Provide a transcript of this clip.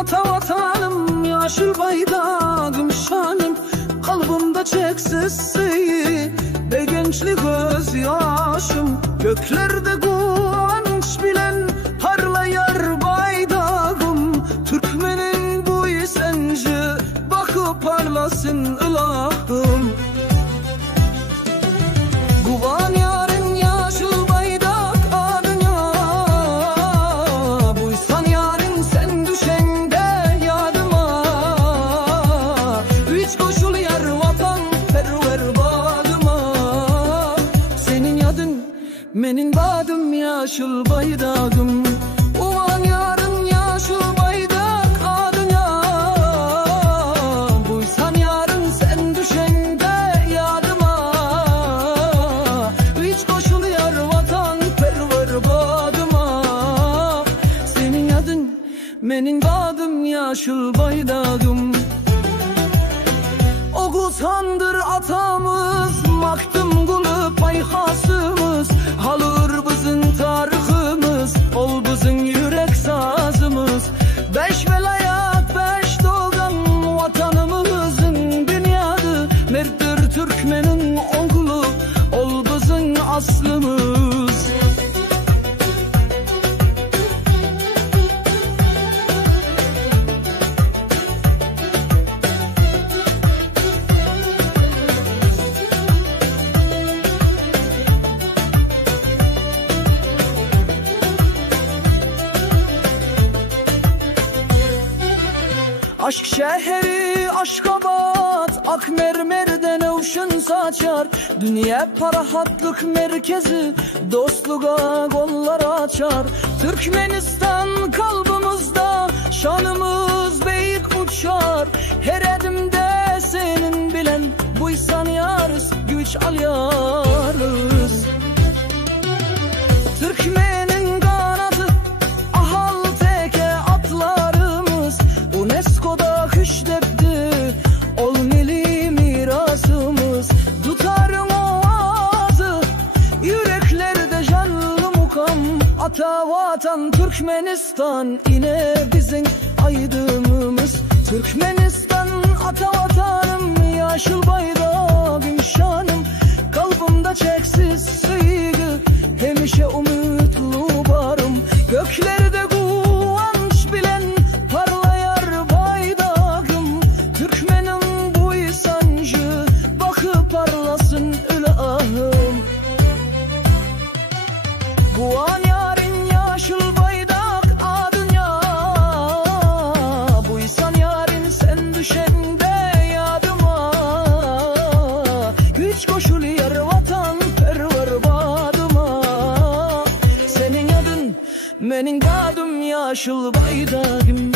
ata vatanım, yaşıl bayrağım şanım. Kalbimde çeksiz sevgi ve gençlik gözyaşım. Göklerde kuvvanç bilen parlayar bayrağım. Türkmenin bu esencı bakıp parlasın ilahım. Kuvan yarın yaşıl bayrak adına, buysan yarın sen düşende yadıma. Üç koşul yar vatan perver badıma. Senin yadın menin badım, yaşıl bayrağım. Kuvan yarın yaşıl bayrak adına, buysan yarın sen düşende yadıma. Üç koşul yar vatan perver badıma. Senin adın menin badım, yaşıl bayrağım. Oğuzhan'dır atamız, maktum kulu payhasımız. Halır bizim tarihimiz, ol bizim yürek sazımız. Beş velayat beş doğan vatanımızın bünyadı. Merttir Türkmenin oğlu, ol bizim aslımız. Aşk şehri Aşkabat, ak mermerden uşun saçar. Dünya parahatlık merkezi, dostluğa kollar açar. Türkmenistan kalbimizde, şanımız beyik uçar. Her adımda senin bilen, buysan yarız, güç al yarız. Türkmenin kanadı, ahal teke atlarımız. UNESCO'da hüşlepti, ol milli mirasımız. Tutarım oğazı, yüreklerde canlı mukam. Ata vatan Türkmenistan, yine bizim aydınımız. Türkmenistan ata vatanım, yaşıl bayrağım şanım. Kalbimde çeksiz sevgi, hemişe umutlu varım. Göklerde kuvvanç bilen parlayar bayrağım. Türkmenin bu isancı bakıp parlasın ilahım. Kuvan yarın yaşıl bayrak adına, buysan yarın sen düşende yadıma. Güç koşul yar vatan perver badıma. Senin adın menin badım, yaşıl bayrağım.